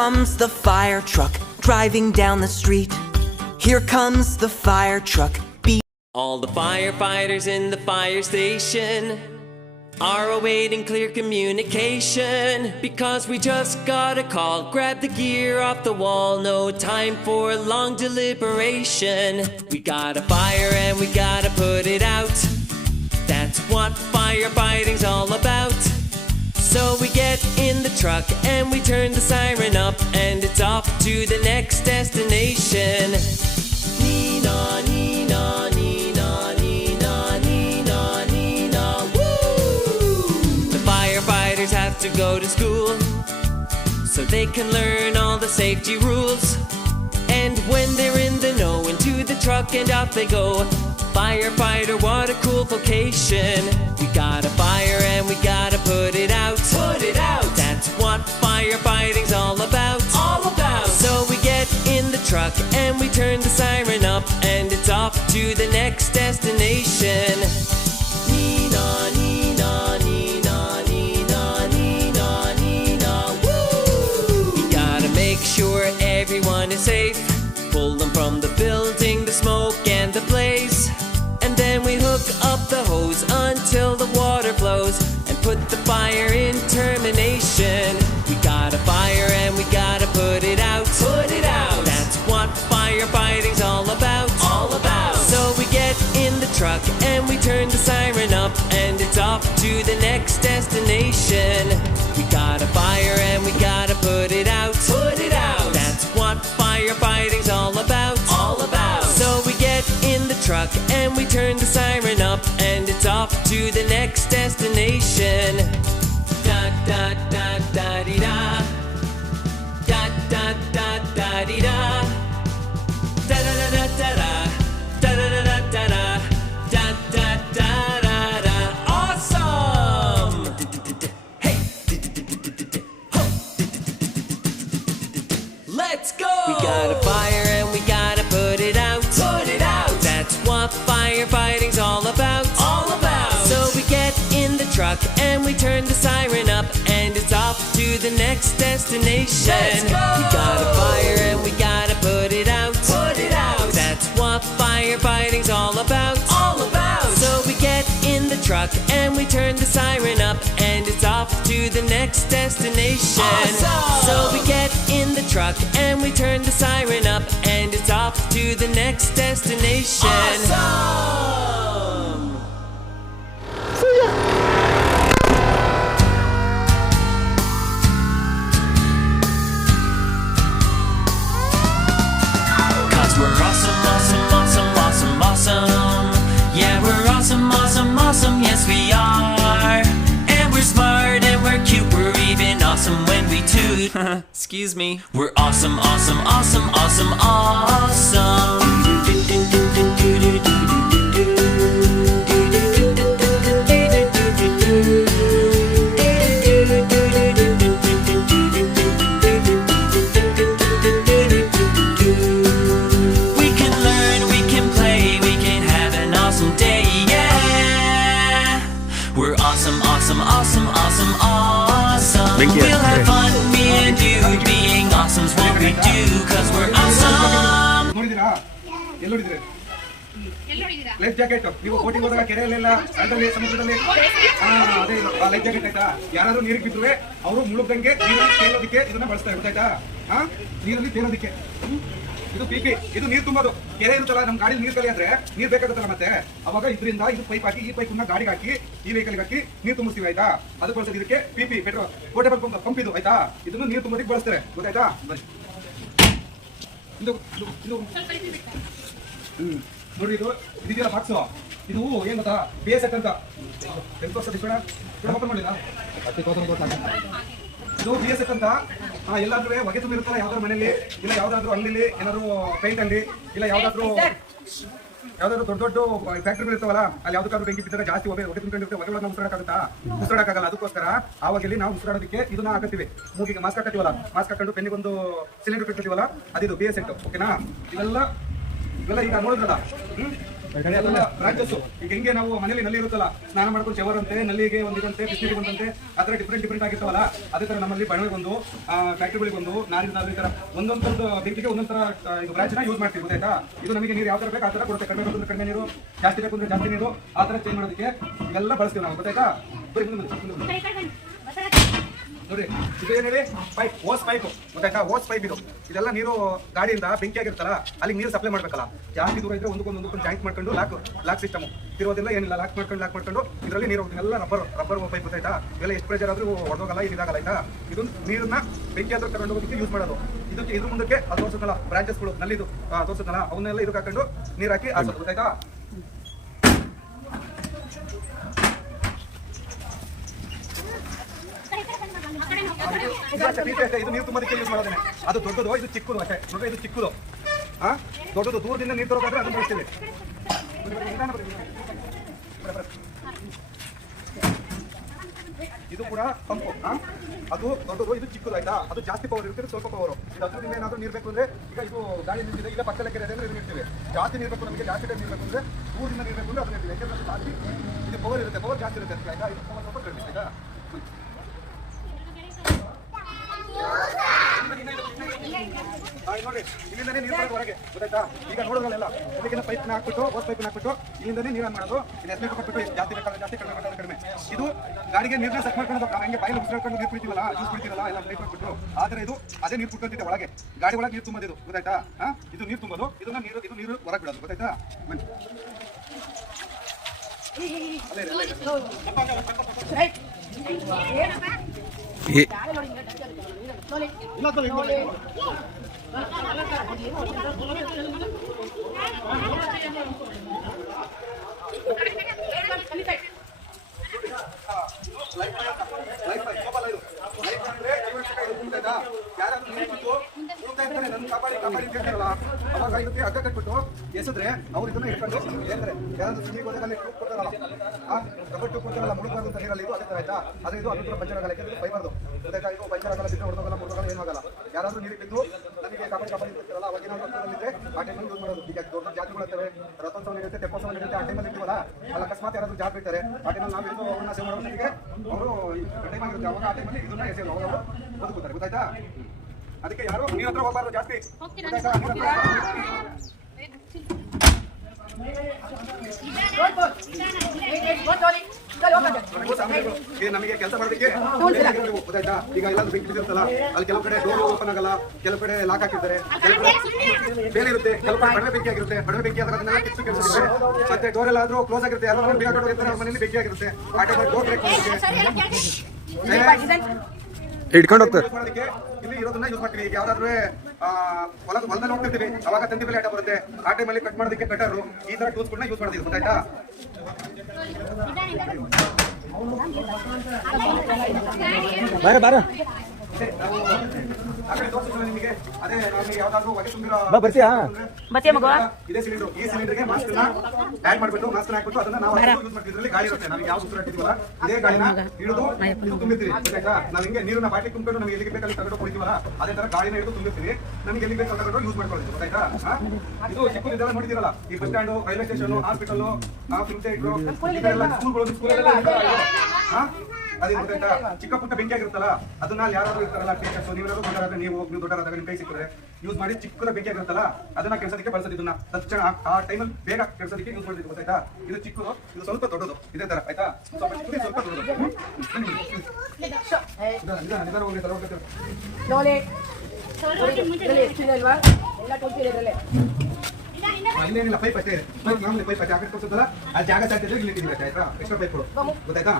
comes the fire truck driving down the street. Here comes the fire truck. All the firefighters in the fire station are awaiting clear communication, because we just got a call. Grab the gear off the wall, no time for long deliberation. We got a fire and we gotta put it out. That's what firefighting's all about. So we get in the truck and we turn the siren up, and it's off to the next destination. Nina, Nina, Nina, Nina, Nina, Nina, woo! The firefighters have to go to school so they can learn all the safety rules. And when they're in the know, into the truck and off they go. Firefighter, what a cool vocation. We got a fire and we gotta put it out. Put it out! That's what firefighting's all about. All about! So we get in the truck and we turn the siren up, and it's off to the next destination. Nina, Nina, Nina, Nina, Nina, Nina, woo! We gotta make sure everyone is safe. Pull them from the building, the smoke and the blaze. And then we hook up the hose until the water flows, and put the fire in termination. We got a fire and we gotta put it out. Put it out! That's what firefighting's all about. All about! So we get in the truck and we turn the siren up, and it's off to the next destination. We got a fire and we gotta put it out. Put it out! That's what firefighting's all about. All about! So we get in the truck and we turn the siren up, and it's off to the next destination. Da da da da dee da. Da da da da dee da. Da da da da da da. Da da da da da da. Da da da da da. Awesome! Hey! Ho! Let's go! We got a fire and we gotta put it out. Put it out! That's what firefighting's all about. All about! So we get in the truck and we turn the siren up, and it's off to the next destination. Let's go! We got a fire and we gotta put it out. Put it out! That's what firefighting's all about. All about! So we get in the truck and we turn the siren up, and it's off to the next destination. Awesome! So we get in the truck and we turn the siren up, and it's off to the next destination. Awesome! Cause we're awesome, awesome, awesome, awesome, awesome. Yeah, we're awesome, awesome, awesome, yes we are. And we're smart and we're cute, we're even awesome when we toot. Excuse me. We're awesome, awesome, awesome, awesome, awesome. We can learn, we can play, we can have an awesome day, yeah. We're awesome, awesome, awesome, awesome, awesome. We'll have fun, me and you, being awesome's what we do, cause we're awesome. ನೋಡಿದಿರಾ? ಎಲ್ಲಿ ನೋಡಿದ್ರಿ? Life jacket ನೀವು boating ಹೋದಾಗ ಕೆರೆಯಲ್ಲೆಲ್ಲ ಅಲ್ಲಲ್ಲಿ ಸಮುದ್ರದಲ್ಲಿ ಅದೇ life jacket ಆಯ್ತಾ? ಯಾರಾದ್ರೂ ನೀರಿಗೆ ಬಿದ್ದರೆ ಅವರು ಮುಳುಗ್ದಂಗೆ ನೀರಲ್ಲಿ ತೇಲೋದಕ್ಕೆ ಇದನ್ನ ಬಳಸ್ತಾರೆ, ಗೊತ್ತಾಯ್ತಾ? ನೀರಲ್ಲಿ ತೇಲೋದಕ್ಕೆ ಇದು ಪಿಪಿ, ಇದು ನೀರು ತುಂಬೋದು. ಕೆರೆ ಇರುತ್ತಲ್ಲ, ನಮ್ಮ ಗಾಡಿ ನೀರು ಕಲಿ ಅಂದ್ರೆ ನೀರು ಬೇಕಾಗುತ್ತಲ್ಲ, ಮತ್ತೆ ಅವಾಗ ಇದರಿಂದ ಇದು ಪೈಪ್ ಹಾಕಿ, ಈ ಪೈಪ್ ಗಾಡಿಗೆ ಹಾಕಿ, ಈ ವೆಹಿಕಲ್ಗೆ ಹಾಕಿ ನೀರು ತುಂಬಿಸ್ತೀವಿ, ಆಯ್ತಾ? ಅದಕ್ಕೆ ಬಳಸೋದು ಇದಕ್ಕೆ ಪಿಪಿ ಪೆಟ್ರೋಲ್ ಪೋರ್ಟೇಬಲ್ ಪಂಪ್ ಇದು, ಆಯ್ತಾ? ಇದನ್ನು ನೀರು ತುಂಬೋದಕ್ಕೆ ಬಳಸ್ತಾರೆ, ಗೊತ್ತಾಯ್ತಾ? ಬನ್ನಿ ಇದು ಇದು ನೋಡಿ, ಇದು ಇದೆಯಲ್ಲ ಬಾಕ್ಸು, ಇದು ಏನ್ ಗೊತ್ತಾ? BS8 ಅಂತ ಓಪನ್ ಮಾಡಿಲ್ಲ, ಇದು BS8 ಅಂತ. ಎಲ್ಲಾದ್ರೂ ಹೊಗೆ ತುಂಬಿರುತ್ತಲ್ಲ, ಯಾವ್ದಾದ್ರು ಮನೆಯಲ್ಲಿ ಇಲ್ಲ ಯಾವ್ದಾದ್ರು ಅಂಗಡಿಲಿ, ಏನಾದ್ರು ಪೇಂಟ್ ಅಂಗಡಿ ಇಲ್ಲ ಯಾವ್ದಾದ್ರು ದೊಡ್ಡ ದೊಡ್ಡ ಫ್ಯಾಕ್ಟ್ರಿ ಇರ್ತಾವಲ್ಲ, ಅಲ್ಲಿ ಯಾವ್ದಕ್ಕಾದ್ರೂ ಬೆಂಕಿ ಬಿದ್ದರೆ ಜಾಸ್ತಿ ಹೊಗೆ ತುಂಬಿರುತ್ತೆ, ಹೊಗೆ ಒಳಗೆ ನಾವು ಉಸಿರಾಡಕ್ಕಾಗಲ್ಲ. ಅದಕ್ಕೋಸ್ಕರ ಆವಾಗಲ್ಲಿ ನಾವು ಉಸಿರಾಡೋದಕ್ಕೆ ಇದನ್ನ ಹಾಕತ್ತೀವಿ. ಮೂಗಿಗೆ ಮಾಸ್ಕ್ ಹಾಕತ್ತೀವಲ್ಲ, ಮಾಸ್ಕ್ ಹಾಕೊಂಡು ಬೆನ್ನಿಗೆ ಒಂದು ಸಿಲಿಂಡರ್ ಇಟ್ಕೊತೀವಲ್ಲ, ಅದಿದು BS8, ಓಕೆನಾ? ಇವೆಲ್ಲ ಈಗ ನೋಡಿದ್ರಲ್ಲ, ಬ್ರಾಂಚಸ್ ಈಗ ಹೆಂಗೆ ನಾವು ಮನೇಲಿ ನಲ್ಲಿ ಇರುತ್ತಲ್ಲ, ಸ್ನಾನ ಮಾಡ್ಕೊಂಡು ಶವರ್ ಅಂತೆ, ನಲ್ಲಿಗೆ ಒಂದಿದಂತೆ, ಬಿಸಿಲಿಗೆ ಒಂದಂತೆ, ಆ ಥರ ಡಿಫ್ರೆಂಟ್ ಆಗಿರ್ತಾವಲ್ಲ. ಅದೇ ತರ ನಮ್ಮಲ್ಲಿ ಬಣವೆ ಒಂದು, ಫ್ಯಾಕ್ಟ್ರಿಗಳಿಗೆ ಒಂದು, ನಾರಿನ ಈ ತರ ಒಂದೊಂದು ಬೆಂಕಿಗೆ ಒಂದೊಂದು ತರ ಇದು ಬ್ರಾಂಚ್ ನ ಯೂಸ್ ಮಾಡ್ತೀವಿ ಗೊತ್ತಾಯ್ತಾ. ಇದು ನಮಗೆ ನೀರು ಯಾವ ತರ ಬೇಕು ಆ ತರ ಕೊಡುತ್ತೆ. ಕಡಿಮೆ ಬೇಕು ಕಡಿಮೆ ನೀರು, ಜಾಸ್ತಿ ಬೇಕು ಅಂದ್ರೆ ಜಾಸ್ತಿ ನೀರು, ಆ ತರ ಚೇಂಜ್ ಮಾಡೋದಕ್ಕೆ ಇವೆಲ್ಲ ಬಳಸ್ತೀವಿ ನಾವು ಗೊತ್ತಾಯ್ತಾ. ನೋಡಿ ಇದು ಏನ್ ಹೇಳಿ, ಪೈಪ್, ಓಸ್ ಪೈಪ್ ಗೊತ್ತಾಯ್ತಾ. ಓಸ್ ಪೈಪ್ ಇದೆಲ್ಲ ನೀರು ಗಾಡಿಯಿಂದ ಬೆಂಕಿ ಆಗಿರ್ತಲ್ಲ, ಅಲ್ಲಿ ನೀರು ಸಪ್ಲೈ ಮಾಡ್ಬೇಕಲ್ಲ. ಜಾಸ್ತಿ ದೂರ ಇದ್ರೆ ಒಂದಕ್ಕೊಂದು ಜಾಯಿಂಟ್ ಮಾಡ್ಕೊಂಡು ಲಾಕ್ ಸಿಸ್ಟಮ್ ತಿರುವುದಿಲ್ಲ, ಏನಿಲ್ಲ, ಲಾಕ್ ಮಾಡ್ಕೊಂಡು ಇದರಲ್ಲಿ ನೀರು ಎಲ್ಲ ರಬ್ಬರ್ ಪೈಪ್ ಗೊತ್ತಾಯ್ತಾ. ಇವೆಲ್ಲ ಎಷ್ಟು ಪ್ರೆಷರ್ ಆದ್ರೂ ಹೊಡೆದೋಗಲ್ಲ, ಇದಾಗಲ್ಲ ಆಯ್ತಾ. ಇದು ನೀರನ್ನ ಬೆಂಕಿ ಆದ್ರೂ ತಗೊಂಡು ಹೋಗೋದಕ್ಕೆ ಯೂಸ್ ಮಾಡೋದು. ಇದಕ್ಕೆ ಇದ್ರ ಮುಂದಕ್ಕೆ ಅದು ತೋರಿಸುತ್ತಲ್ಲ ಬ್ರಾಂಚಸ್ಗಳು ನಲ್ಲಿದು ತೋರಿಸುತ್ತಲ್ಲ, ಅವನ್ನೆಲ್ಲ ಇದಕ್ಕೆ ಹಾಕೊಂಡು ನೀರು ಹಾಕಿ ಹಾಕೋದು ಗೊತ್ತಾಯ್ತಾ. ಇದು ನೀರು ತುಂಬದಕ್ಕೆ ಯೂಸ್ ಮಾಡೋದೇ. ಅದು ದೊಡ್ಡದು, ಇದು ಚಿಕ್ಕದು ಅಷ್ಟೇ. ನೋಡ್ರಿ ಇದು ಚಿಕ್ಕದು, ದೊಡ್ಡದು ದೂರದಿಂದ ನೀರು ತರೋದಾದ್ರೆ ಅದನ್ನ ಬಳಸ್ತೀವಿ. ಇದು ಕೂಡ ಪಂಪು, ಅದು ದೊಡ್ಡದು, ಇದು ಚಿಕ್ಕದು ಆಯ್ತಾ. ಅದು ಜಾಸ್ತಿ ಪವರ್ ಇರುತ್ತೆ, ಸ್ವಲ್ಪ ಪವರ್. ಇದು ಹತ್ರದಿಂದ ಏನಾದರೂ ನೀರು ಬೇಕು ಅಂದ್ರೆ, ಈಗ ಇದು ಗಾಳಿ ನಿಂತಿದೆ, ಈಗ ಪಕ್ಕದ ಕೆರೆ ಅಂದ್ರೆ ಇದನ್ನ ಇರ್ತೀವಿ. ಜಾಸ್ತಿ ನೀರು ಬೇಕು ನಮಗೆ, ಜಾಸ್ತಿ ಟೈಮ್ ನೀರು ಬೇಕು ಅಂದ್ರೆ ದೂರದಿಂದ ನೀರು ಬೇಕು ಅಂದ್ರೆ ಅದನ್ನ ಇರ್ತೀವಿ. ಯಾಕೆಂದ್ರೆ ಜಾಸ್ತಿ ಇದು ಪವರ್ ಇರುತ್ತೆ, ಪವರ್ ಜಾಸ್ತಿ ಇರುತ್ತೆ ಆಯ್ತಾ. ಇದು ಸ್ವಲ್ಪ ಕಡಿಮೆ ಆಯ್ತಾ. ನೋಡಿ ಇಲ್ಲಿಂದನೇ ನೀರು ಬರೋದು ಹೊರಗೆ ಗೊತ್ತಾಯ್ತಾ. ಈಗ ನೋಡೋದ್ರಲ್ಲ ಇದಕ್ಕಿಂತ ಪೈಪ್ನ ಹಾಕ್ಬಿಟ್ಟು, ಓಸ್ ಪೈಪ್ನ ಹಾಕ್ಬಿಟ್ಟು ಇಲ್ಲಿಂದನೇ ನೀರು ಮಾಡೋದು. ಇದು ಎಸ್ಪೈಪ್ ಕೊಟ್ಬಿಟ್ಟು ಜಾಸ್ತಿ ಬೇಕಾದ್ರೆ ಜಾಸ್ತಿ, ಕಡಿಮೆ ಬೇಕಾದ್ರೆ ಕಡಿಮೆ. ಇದು ಗಾಡಿಗೆ ನೀರನ್ನ ಸೆಟ್ ಮಾಡ್ಕೊಂಡು ನಾವು ಹೆಂಗೆ ಬಾಯಲ್ಲಿ ಉಸಿರಾಡ್ಕೊಂಡು ನೀರು ಕುಡಿತೀವಲ್ಲ, ಜ್ಯೂಸ್ ಕುಡಿತೀವಲ್ಲ ಎಲ್ಲ ಪೈಪ್ ಹಾಕ್ಬಿಟ್ಟು, ಆದರೆ ಇದು ಅದೇ ನೀರು ಕುಟ್ಕೊಂತಿದೆ ಒಳಗೆ, ಗಾಡಿ ಒಳಗೆ ನೀರು ತುಂಬೋದು. ಇದು ಗೊತ್ತಾಯ್ತಾ. ಇದು ನೀರು ತುಂಬೋದು, ಇದು ನೀರು ಹೊರಗೆ ಬಿಡೋದು ಗೊತ್ತಾಯ್ತಾ. ಅವಾಗ ಇದಕ್ಕೆ ಹಗ್ಗ ಕಟ್ಬಿಟ್ಟು ಎಸಿದ್ರೆ ಅವ್ರು ಇದನ್ನ ಇಟ್ಕೊಂಡು ಏನ್ರೆ ಯಾರಾದ್ರೂ ಸಿಹಿ ಗೋದಲ್ಲಿ ಕೊಡ್ತಾರಲ್ಲ, ಕಬಟ್ಟು ಕೊಡ್ತಾರಲ್ಲ, ಮುಳುಗಬಾರ್ದು ಅಂತ ನೀರಲ್ಲಿ. ಇದು ಅದೇ ತರ ಆಯ್ತಾ. ಆದ್ರೆ ಇದು ಅದು ಪಂಚರ್ ಆಗಲ್ಲ, ಯಾಕಂದ್ರೆ ಫೈಬರ್ದು ಗೊತ್ತಾಯ್ತಾ. ಇದು ಪಂಚರ್ ಆಗಲ್ಲ, ಬಿಟ್ಟು ಹೊಡೆದೋಗಲ್ಲ, ಮುಳುಗಲ್ಲ, ಏನೂ ಆಗಲ್ಲ. ಯಾರಾದ್ರೂ ನೀರಿಗೆ ಬಿದ್ದು ನಮಗೆ ಕಬಡ್ಡಿ ಇರ್ತಾರಲ್ಲ, ಅವಾಗ ಏನಾದ್ರು ಆ ಟೈಮಲ್ಲಿ ಯೂಸ್ ಮಾಡೋದು. ಈಗ ದೊಡ್ಡ ಜಾತಿಗಳು ಇರ್ತವೆ, ರಥೋತ್ಸವ ಇರುತ್ತೆ, ತೆಪ್ಪೋತ್ಸವ ಇರುತ್ತೆ, ಆ ಟೈಮಲ್ಲಿ ಇರ್ತೀವಲ್ಲ, ಅಲ್ಲಿ ಅಕಸ್ಮಾತ್ ಯಾರಾದ್ರೂ ಜಾತಿ ಬಿಡ್ತಾರೆ, ಆ ಟೈಮಲ್ಲಿ ನಾವು ಇದು ಅವ್ರನ್ನ ಸೇವೆ ಮಾಡೋದಕ್ಕೆ ಅವರು ಟೈಮ್ ಆಗಿರುತ್ತೆ. ಅವಾಗ ಆ ಟೈಮಲ್ಲಿ ಇದನ್ನ ಎಸೆಯೋದು, ಅವಾಗ ಅವರು ಬದುಕುತ್ತಾರೆ ಗೊತ್ತಾಯ್ತಾ. ಅದಕ್ಕೆ ಯಾರು ನೀರ ಹತ್ರ ಹೋಗಬಾರ್ದು ಜಾಸ್ತಿ ಗೊತ್ತಾಯ್ತಾ. ನಮಗೆ ಕೆಲಸ ಮಾಡೋದಕ್ಕೆ ಗೊತ್ತಾಯ್ತಾ. ಈಗ ಎಲ್ಲಾದ್ರೂ ಬೆಂಕಿ ಬಿದ್ದಿರುತ್ತಲ್ಲ, ಅಲ್ಲಿ ಕೆಲವು ಕಡೆ ಡೋರ್ ಓಪನ್ ಆಗಲ್ಲ, ಕೆಲವು ಕಡೆ ಲಾಕ್ ಹಾಕಿರ್ತಾರೆ, ಕೆಲವು ಕಡೆ ಬೇರೆ ಇರುತ್ತೆ, ಕೆಲವು ಕಡೆ ಕಡಿಮೆ ಬೆಂಕಿ ಆಗಿರುತ್ತೆ. ಕಡಿಮೆ ಬೆಂಕಿ ಆದ್ರೆ ಅದನ್ನೆಲ್ಲ ಕಿತ್ತು ಕೆಲಸ ಮತ್ತೆ ಡೋರ್ ಎಲ್ಲ ಆದ್ರೂ ಕ್ಲೋಸ್ ಆಗಿರುತ್ತೆ, ಎಲ್ಲ ಬೇಕಾಗಿ ಹೋಗಿರ್ತಾರೆ, ಮನೆಯಲ್ಲಿ ಬೆಂಕಿ ಆಗಿರುತ್ತೆ. ಆ ಟೈಮಲ್ಲಿ ಡೋರ್ ಬ್ರೇಕ್ ಹಿಡ್ಕೊಂಡು ಹೋಗ್ತಾರೆ. ಇಲ್ಲಿ ಇರೋದನ್ನ ಯೂಸ್ ಮಾಡ್ತೀವಿ. ಈಗ ಯಾವ್ದಾದ್ರು ಹೊಲದಲ್ಲಿ ಹೋಗ್ತಿರ್ತೀವಿ, ಅವಾಗ ತಂದಿ ಮೇಲೆ ಆಟ ಬರುತ್ತೆ, ಆ ಟೈಮಲ್ಲಿ ಕಟ್ ಮಾಡೋದಕ್ಕೆ ಕಟ್ಟರು, ಈ ತರ ಟೂಲ್ಸ್ಗಳನ್ನ ಯೂಸ್ ಮಾಡ್ತೀವಿ ಗೊತ್ತಾಯ್ತಾ. ಬಾರ ನಿಮಗೆ ಅದೇ ನಮಗೆ ಯಾವ್ದಾದ್ರು ಹೊಗೆ ತುಂಬಿರೋ ಇದೇ ಸಿಲಿಂಡರ್, ಈ ಸಿಲಿಂಡರ್ಗೆ ಮಾಸ್ಕ್ ಆಡ್ ಮಾಡ್ಬಿಟ್ಟು ಮಾಸ್ಕ್ ಹಾಕ್ಬಿಟ್ಟು ಅದನ್ನ ನಾವು ಯೂಸ್ ಮಾಡ್ತಿದ್ರಲ್ಲಿ ಗಾಳಿ ಇರುತ್ತೆ. ನಾವು ಯಾವ ಸೂತ್ರ ಇಟ್ಟಿದ್ವಲ್ಲ ಇದೇ ಗಾಳಿನ ಹಿಡಿದು ಇದು ತುಂಬಿರ್ತೀವಿ ಗೊತ್ತಾಯ್ತಾ. ನಾವು ಹಿಂಗೆ ನೀರನ್ನ ಬಾಟ್ಲಿ ತುಂಬಿಕೊಂಡು ನಮಗೆ ಎಲ್ಲಿಗೆ ಬೇಕಲ್ಲಿ ತಗೊಂಡು ಕುಡಿತೀವಲ್ಲ, ಅದೇ ತರ ಗಾಳಿನ ಹಿಡಿದು ತುಂಬಿರ್ತೀವಿ, ನಮಗೆ ಎಲ್ಲಿ ಬೇಕು ತಗೊಂಡು ಯೂಸ್ ಮಾಡ್ಕೊಳ್ಳೋದು ಗೊತ್ತಾಯ್ತಾ. ಇದು ಚಿಕ್ಕದೆಲ್ಲ ನೋಡಿದಿರಲ್ಲ, ಈ bus stand, railway station, hospital, film theatre, ಸ್ಕೂಲ್ಗಳು ಅದೇ ಗೊತ್ತಾಯ್ತಾ. ಚಿಕ್ಕ ಪುಟ್ಟ ಬೆಂಕಿ ಆಗಿರುತ್ತಲ್ಲ, ಅದನ್ನ ಯಾರಾದ್ರೂ ಇರ್ತಾರಲ್ಲ ಟೀಚರ್ಸ್, ನೀವೆಲ್ಲರೂ ದೊಡ್ಡರಾದ್ರೆ ನೀವು ದೊಡ್ಡರಾದಾಗ ನಿಮ್ಮ ಕೈ ಸಿಕ್ಕಿದ್ರೆ ಯೂಸ್ ಮಾಡಿ, ಚಿಕ್ಕದ ಬೆಂಕಿ ಆಗಿರುತ್ತಲ್ಲ ಅದನ್ನ ಕೆಲಸಕ್ಕೆ ಬಳಸೋದು. ಇದನ್ನ ತಕ್ಷಣ ಆ ಟೈಮಲ್ಲಿ ಬೇಗ ಕೆಲಸಕ್ಕೆ ಯೂಸ್ ಮಾಡಿದ್ದು ಗೊತ್ತಾಯ್ತಾ. ಇದು ಚಿಕ್ಕದು, ಇದು ಸ್ವಲ್ಪ ದೊಡ್ಡದು, ಇದೇ ತರ ಆಯ್ತಾ. ಸ್ವಲ್ಪ ಚಿಕ್ಕದು, ಸ್ವಲ್ಪ ದೊಡ್ಡದು. ನಿಧಾನ ಹೋಗಿ ಇಲ್ಲೇನಿಲ್ಲ, ಪೈಪ್ ಅಷ್ಟೇ, ಮಾಮೂಲಿ ಪೈಪ್ ಅಷ್ಟೇ. ಆಕಡೆ ತೋರಿಸೋದಲ್ಲ, ಆ ಜಾಗ ಸಾಕಿದ್ರೆ ಇಲ್ಲಿ ಇಟ್ಟಿದ್ರೆ ಆಯ್ತಾ, ಎಕ್ಸ್ಟ್ರಾ ಪೈಪ್ ಗೊತ್ತಾಯ್ತಾ.